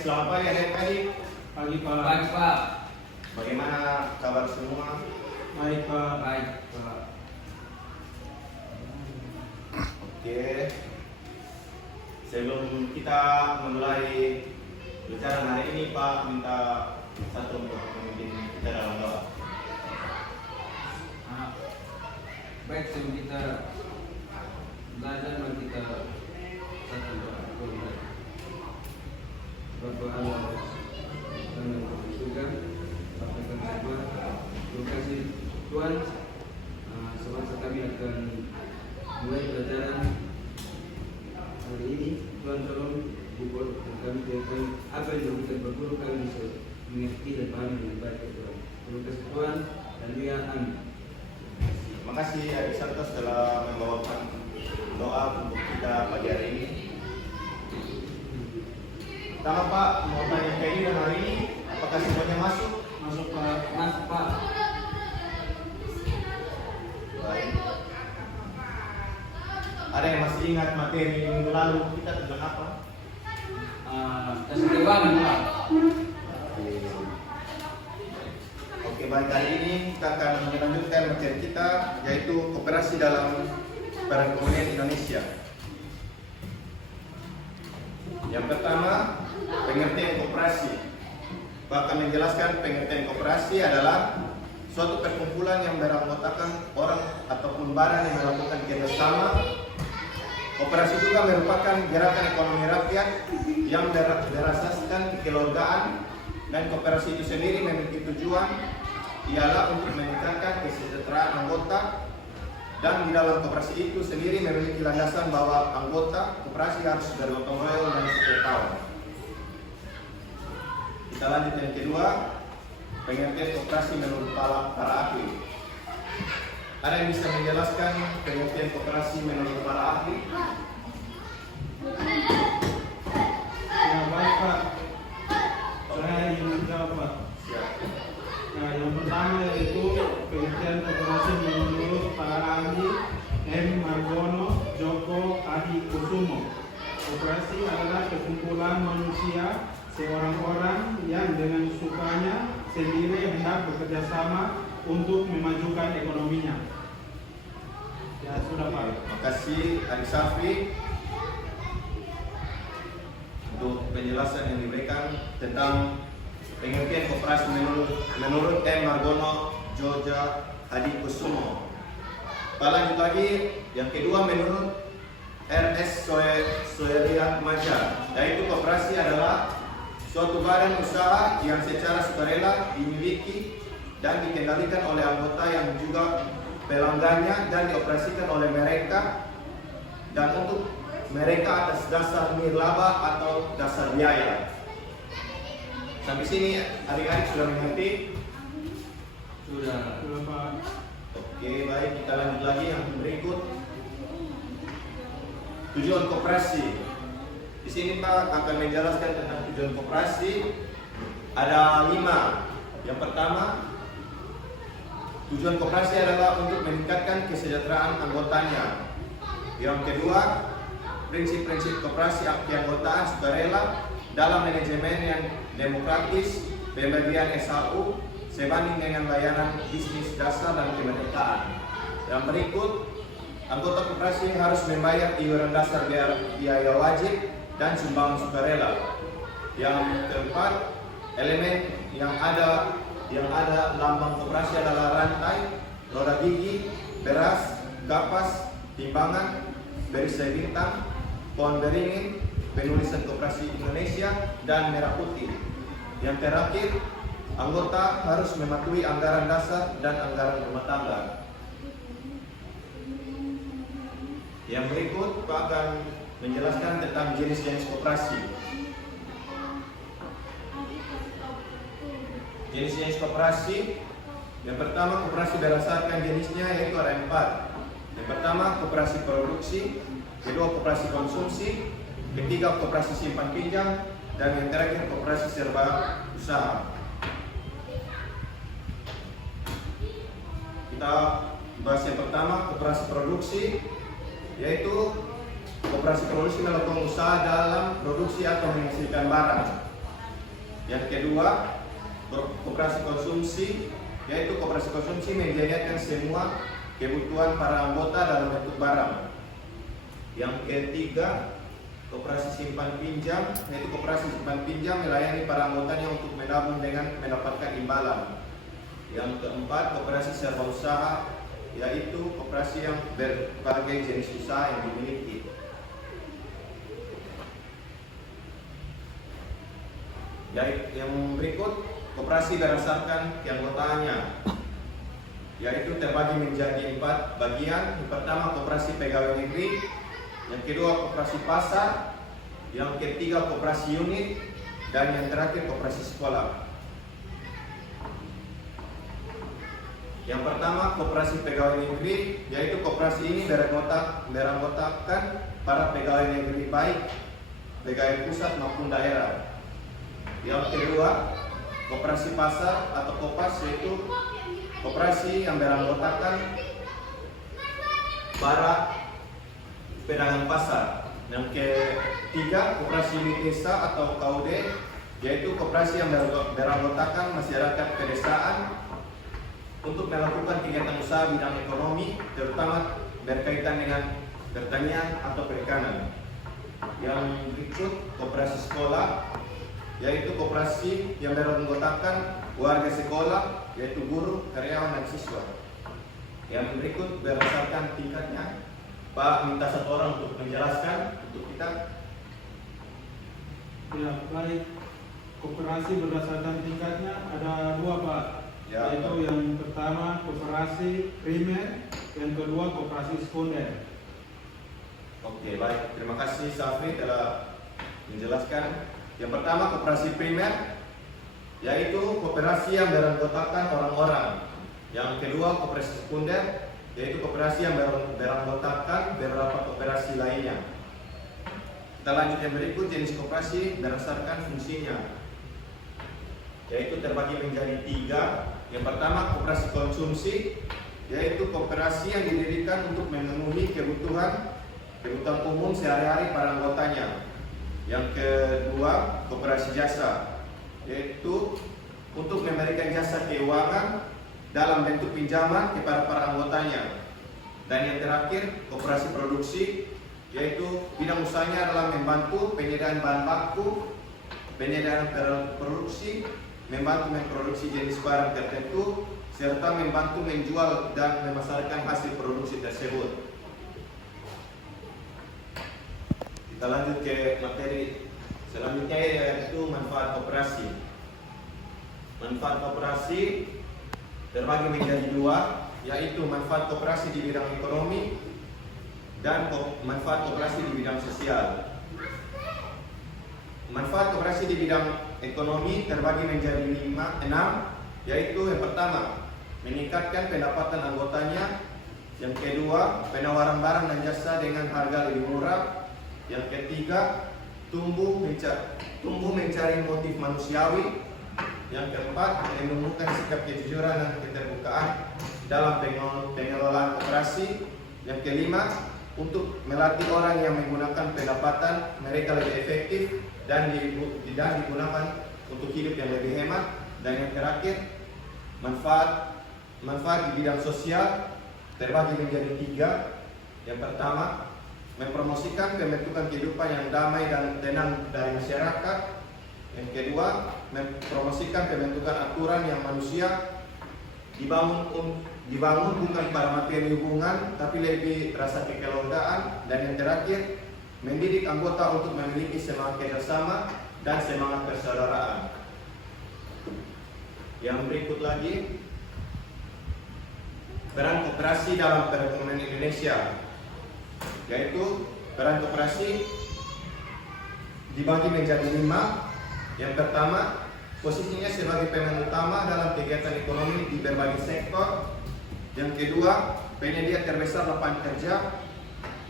selamat pagi adik-adik. Pagi Pak. Baik Pak. Bagaimana kabar semua? Baik Pak. Baik Pak. Oke. Sebelum kita memulai bicara hari ini, Pak minta satu memimpin kita dalam doa. Baik, sebelum kita belajar, mari kita satu doa. Bapa Allah, Tuhan yang di surga, Bapa kami semua, terima kasih Tuhan. Semasa kami akan mulai pelajaran hari ini, Tuhan tolong buku kami Tuhan, apa yang kita berguru kami bisa mengerti dan paham dengan baik Tuhan. Terima kasih Tuhan dan dia amin. Terima kasih Adik Santos telah membawakan doa untuk kita pagi hari ini. Pertama Pak, mau tanya ke ini dan hari ini, apakah semuanya masuk? Masuk Pak. Masuk Pak. Baik. Ada yang masih ingat materi minggu lalu kita tentang apa? Kasih keuangan Pak. Oke, baik, kali ini kita akan melanjutkan materi kita, yaitu koperasi dalam perekonomian Indonesia. Yang pertama, pengertian koperasi. Bahkan menjelaskan pengertian koperasi adalah suatu perkumpulan yang beranggotakan orang ataupun badan yang melakukan kerjasama. Koperasi juga merupakan gerakan ekonomi rakyat yang berasaskan kekeluargaan, dan koperasi itu sendiri memiliki tujuan ialah untuk meningkatkan kesejahteraan anggota, dan di dalam koperasi itu sendiri memiliki landasan bahwa anggota koperasi harus bergotong royong dan setia kawan. Kita lanjut yang kedua, pengertian koperasi menurut para ahli. Ada yang bisa menjelaskan pengertian koperasi menurut para ahli? Ya baik Pak. Saya ingin menjawab Pak. Siap. Nah, yang pertama yaitu pengertian koperasi menurut para ahli M. Margono, Joko Adi Kusumo. Koperasi adalah perkumpulan manusia, seorang orang yang dengan sukanya sendiri hendak bekerja sama untuk memajukan ekonominya. Ya sudah Pak. Terima kasih Adik Safi untuk penjelasan yang diberikan tentang pengertian koperasi menurut M. Margono, Joja Hadi Kusumo. Kita lanjut lagi, yang kedua menurut R.S. Soeria Maja, yaitu koperasi adalah suatu badan usaha yang secara sukarela dimiliki dan dikendalikan oleh anggota yang juga pelanggannya dan dioperasikan oleh mereka, dan untuk mereka atas dasar nirlaba atau dasar biaya. Sampai sini adik-adik sudah mengerti? Sudah. Sudah Pak. Oke, baik, kita lanjut lagi yang berikut. Tujuan koperasi. Di sini Pak akan menjelaskan tentang tujuan koperasi. Ada 5. Yang pertama, tujuan koperasi adalah untuk meningkatkan kesejahteraan anggotanya. Yang kedua, prinsip-prinsip koperasi keanggotaan sukarela dalam manajemen yang demokratis, pembagian SHU sebanding dengan layanan bisnis dasar dan kemerdekaan. Yang berikut, anggota koperasi harus membayar iuran dasar biaya wajib dan sumbangan sukarela. Yang keempat, elemen yang ada lambang koperasi adalah rantai, roda gigi, beras, kapas, timbangan, berisai bintang, pohon beringin, penulisan koperasi Indonesia, dan merah putih. Yang terakhir, anggota harus mematuhi anggaran dasar dan anggaran rumah tangga. Yang berikut Pak akan menjelaskan tentang jenis-jenis koperasi. Jenis-jenis koperasi. Yang pertama, koperasi berdasarkan jenisnya, yaitu ada 4. Yang pertama, koperasi produksi. Kedua, koperasi konsumsi. Ketiga, koperasi simpan pinjam. Dan yang terakhir, koperasi serba usaha. Kita bahas yang pertama, koperasi produksi, yaitu koperasi produksi melakukan usaha dalam produksi atau menghasilkan barang. Yang kedua, koperasi konsumsi, yaitu koperasi konsumsi menyediakan semua kebutuhan para anggota dalam bentuk barang. Yang ketiga, koperasi simpan pinjam, yaitu koperasi simpan pinjam melayani para anggotanya untuk menabung dengan mendapatkan imbalan. Yang keempat, koperasi serba usaha, yaitu koperasi yang berbagai jenis usaha yang dimiliki. Yang berikut, koperasi berdasarkan keanggotaannya, yaitu terbagi menjadi 4 bagian. Yang pertama, koperasi pegawai negeri. Yang kedua, koperasi pasar. Yang ketiga, koperasi unit. Dan yang terakhir, koperasi sekolah. Yang pertama, koperasi pegawai negeri, yaitu koperasi ini beranggotakan para pegawai negeri baik pegawai pusat maupun daerah. Yang kedua, koperasi pasar atau kopas, yaitu koperasi yang beranggotakan para pedagang pasar. Yang ketiga, koperasi unit desa atau KUD, yaitu koperasi yang beranggotakan masyarakat pedesaan untuk melakukan kegiatan usaha bidang ekonomi, terutama berkaitan dengan pertanian atau perikanan. Yang berikut, koperasi sekolah, yaitu koperasi yang beranggotakan warga sekolah, yaitu guru, karyawan, dan siswa. Yang berikut berdasarkan tingkatnya. Pak, minta satu orang untuk menjelaskan untuk kita. Ya, baik. Koperasi berdasarkan tingkatnya ada 2, Pak. Ya, yaitu Pak. yang pertama koperasi primer, yang kedua koperasi sekunder. Oke, baik. Terima kasih Safri telah menjelaskan. Yang pertama, koperasi primer, yaitu koperasi yang beranggotakan orang-orang. Yang kedua, koperasi sekunder, yaitu koperasi yang beranggotakan beberapa koperasi lainnya. Kita lanjut yang berikut, jenis koperasi berdasarkan fungsinya, yaitu terbagi menjadi 3. Yang pertama, koperasi konsumsi, yaitu koperasi yang didirikan untuk memenuhi kebutuhan umum sehari-hari para anggotanya. Yang kedua, koperasi jasa, yaitu untuk memberikan jasa keuangan dalam bentuk pinjaman kepada para anggotanya. Dan yang terakhir, koperasi produksi, yaitu bidang usahanya adalah membantu penyediaan bahan baku, penyediaan produksi, membantu memproduksi jenis barang tertentu, serta membantu menjual dan memasarkan hasil produksi tersebut. Kita lanjut ke materi selanjutnya, yaitu manfaat koperasi. Manfaat koperasi terbagi menjadi 2, yaitu manfaat koperasi di bidang ekonomi dan manfaat koperasi di bidang sosial. Manfaat koperasi di bidang ekonomi terbagi menjadi 6, yaitu yang pertama, meningkatkan pendapatan anggotanya. Yang kedua, penawaran barang dan jasa dengan harga lebih murah. Yang ketiga, tumbuh mencari motif manusiawi. Yang keempat, menemukan sikap kejujuran dan keterbukaan dalam pengelolaan koperasi. Yang kelima, untuk melatih orang yang menggunakan pendapatan mereka lebih efektif dan digunakan untuk hidup yang lebih hemat. Dan yang terakhir, manfaat di bidang sosial terbagi menjadi 3. Yang pertama, mempromosikan pembentukan kehidupan yang damai dan tenang dari masyarakat. Yang kedua, mempromosikan pembentukan aturan yang manusia dibangun bukan pada materi hubungan, tapi lebih rasa kekeluargaan. Dan yang terakhir, mendidik anggota untuk memiliki semangat kerjasama dan semangat persaudaraan. Yang berikut lagi, peran koperasi dalam perekonomian Indonesia, yaitu peran koperasi dibagi menjadi 5. Yang pertama, posisinya sebagai pemain utama dalam kegiatan ekonomi di berbagai sektor. Yang kedua, penyedia terbesar lapangan kerja.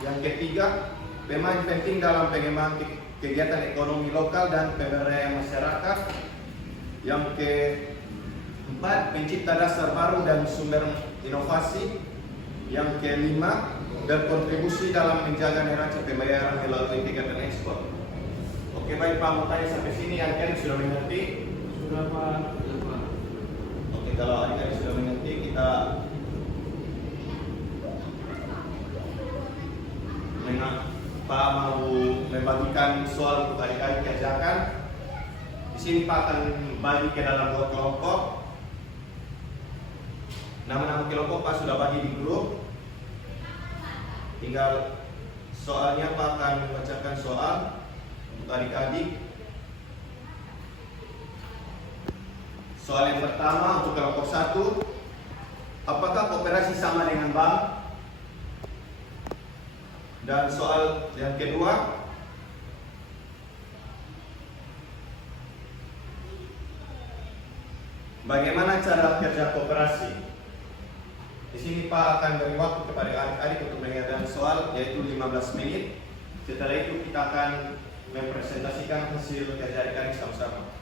Yang ketiga, pemain penting dalam pengembangan kegiatan ekonomi lokal dan pemberdayaan masyarakat. Yang keempat, pencipta dasar baru dan sumber inovasi. Yang kelima, berkontribusi dalam menjaga neraca pembayaran melalui kegiatan ekspor. Oke, baik Pak, mau tanya sampai sini, kalian sudah mengerti? Sudah Pak. Sudah Pak. Oke, kalau adik-adik sudah mengerti, kita Pak mau membagikan soal untuk adik-adik kerjakan. Di sini Pak akan bagi ke dalam 2 kelompok. Nama-nama kelompok Pak sudah bagi di grup. Tinggal soalnya Pak akan membacakan soal untuk adik-adik. Soal yang pertama untuk kelompok 1, apakah koperasi sama dengan bank? Dan soal yang kedua, bagaimana cara kerja koperasi? Di sini Pak akan beri waktu kepada adik-adik untuk mengerjakan soal, yaitu 15 menit. Setelah itu kita akan mempresentasikan hasil kerja adik-adik sama-sama.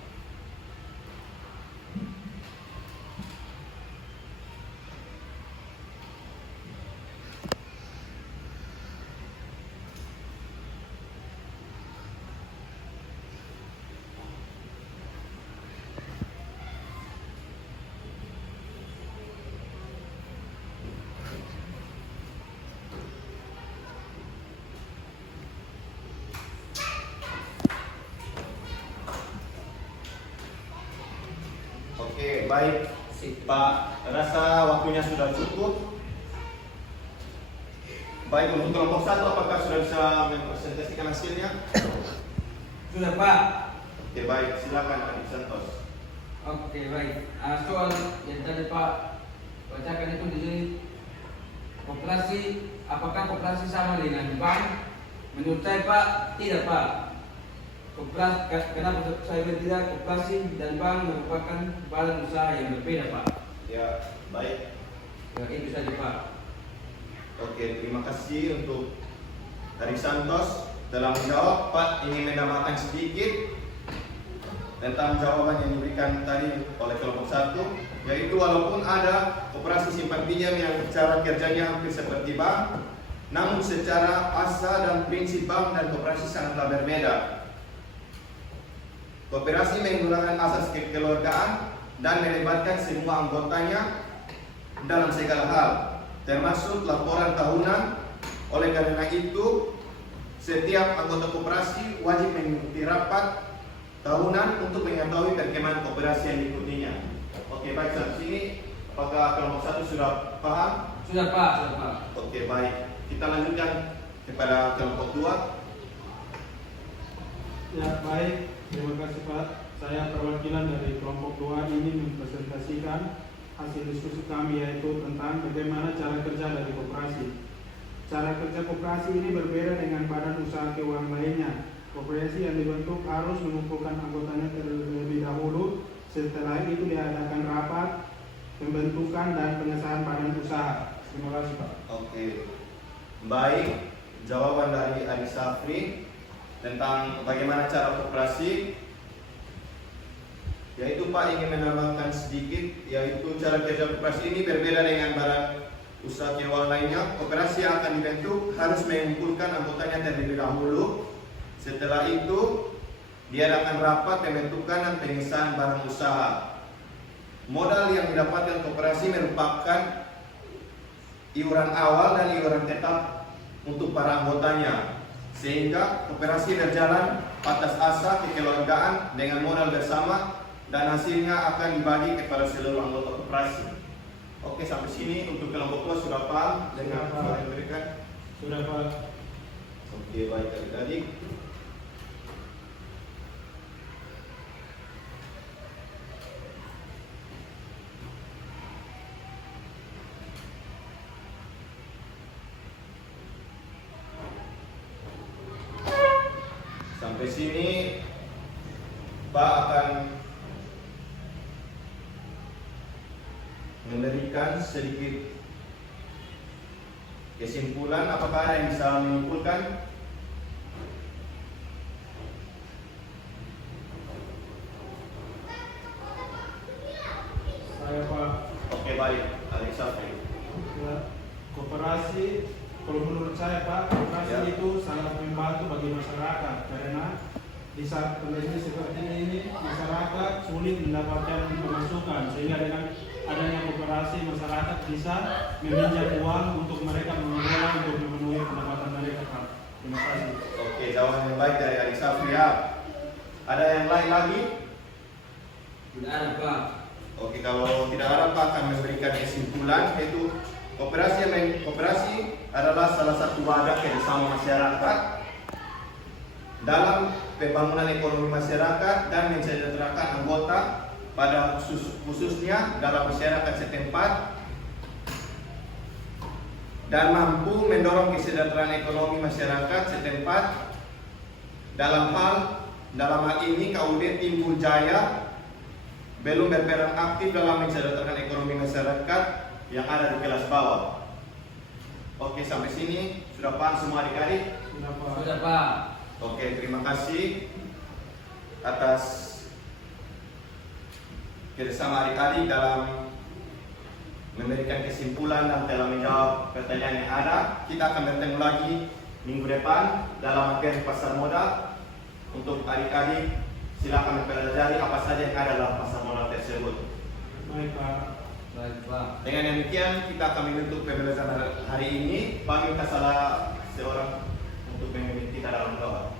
Oke, baik Pak, rasa waktunya sudah cukup. Baik, untuk kelompok 1 apakah sudah bisa mempresentasikan hasilnya? Sudah Pak. Oke, baik, silakan Adik Santos. Oke baik. Soal yang tadi Pak bacakan itu di sini, koperasi, apakah koperasi sama dengan bank? Menurut saya Pak, tidak Pak. Kenapa saya bilang tidak? Koperasi dan bank merupakan badan usaha yang berbeda Pak. Ya, baik. Ya, itu saja Pak. Oke, terima kasih untuk Adik Santos dalam menjawab. Pak ingin menambahkan sedikit tentang jawaban yang diberikan tadi oleh kelompok 1, yaitu walaupun ada koperasi simpan pinjam yang cara kerjanya hampir seperti bank, namun secara asa dan prinsip bank dan koperasi sangatlah berbeda. Koperasi menggunakan asas kekeluargaan dan melibatkan semua anggotanya dalam segala hal, termasuk laporan tahunan. Oleh karena itu, setiap anggota koperasi wajib mengikuti rapat tahunan untuk mengetahui perkembangan koperasi yang diikutinya. Oke, baik, sampai sini apakah kelompok 1 sudah paham? Sudah Pak, sudah Pak. Oke, baik. Kita lanjutkan kepada kelompok 2. Ya baik, terima kasih Pak. Saya perwakilan dari kelompok 2 ini mempresentasikan hasil diskusi kami, yaitu tentang bagaimana cara kerja dari koperasi. Cara kerja koperasi ini berbeda dengan badan usaha keuangan lainnya. Koperasi yang dibentuk harus mengumpulkan anggotanya terlebih dahulu. Setelah itu diadakan rapat pembentukan dan pengesahan badan usaha. Terima kasih Pak. Oke, baik. Jawaban dari Adi Safri tentang bagaimana cara koperasi, yaitu Pak ingin menambahkan sedikit, yaitu cara kerja koperasi ini berbeda dengan badan usaha keuangan lainnya. Koperasi yang akan dibentuk harus mengumpulkan anggotanya terlebih dahulu. Setelah itu diadakan rapat pembentukan dan pengesahan barang usaha. Modal yang didapatkan koperasi merupakan iuran awal dan iuran tetap untuk para anggotanya, sehingga koperasi berjalan atas asas kekeluargaan dengan modal bersama dan hasilnya akan dibagi kepada seluruh anggota koperasi. Oke, sampai sini untuk kelompok 2 sudah paham dengan apa yang diberikan? Sudah Pak. Oke, baik adik-adik. Sampai sini Pak akan memberikan sedikit kesimpulan. Apakah ada yang bisa menyimpulkan? Saya Pak. Oke, baik, Adik Safri. Ya, koperasi, kalau menurut saya Pak, koperasi Ya. itu sangat membantu bagi masyarakat karena di saat kondisi seperti ini masyarakat sulit mendapatkan pemasukan, sehingga dengan adanya koperasi masyarakat bisa meminjam uang untuk mereka mengelola untuk memenuhi pendapatan mereka, Pak. Terima kasih. Oke, jawaban yang baik dari Adik Safri ya. Ada yang lain lagi? Tidak ada, Pak. Oke, kalau tidak ada Pak akan memberikan kesimpulan, yaitu koperasi adalah salah satu wadah kerjasama masyarakat dalam pembangunan ekonomi masyarakat dan mensejahterakan anggota, pada khususnya dalam masyarakat setempat, dan mampu mendorong kesejahteraan ekonomi masyarakat setempat. Dalam hal ini KUD Timbul Jaya belum berperan aktif dalam mensejahterakan ekonomi masyarakat yang ada di kelas bawah. Oke, sampai sini sudah paham semua adik-adik? Sudah, Pak. Oke, terima kasih atas kerjasama adik-adik dalam memberikan kesimpulan dan telah menjawab pertanyaan yang ada. Kita akan bertemu lagi minggu depan dalam materi pasar modal. Untuk adik-adik, silakan mempelajari apa saja yang ada dalam pasar modal tersebut. Baik, Pak. Baik, Pak. Dengan demikian, kita akan menutup pembelajaran hari ini. Kami minta salah seorang untuk memimpin kita dalam doa.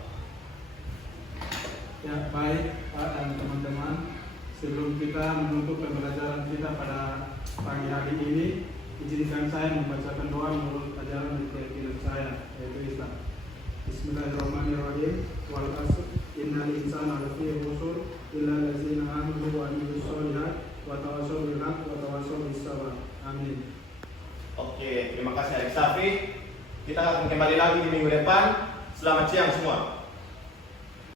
Ya, baik Pak dan teman-teman. Sebelum kita menutup pembelajaran kita pada pagi hari ini, izinkan saya membacakan doa menurut ajaran dan keyakinan saya, yaitu Islam. Bismillahirrahmanirrahim. Wal asr innal insana lafi khusr illa allazina amanu wa amilus sholihat wa tawassaw bil haqq wa tawassaw bis sabr. Amin. Oke, terima kasih Adik Safi. Kita akan kembali lagi di minggu depan. Selamat siang semua.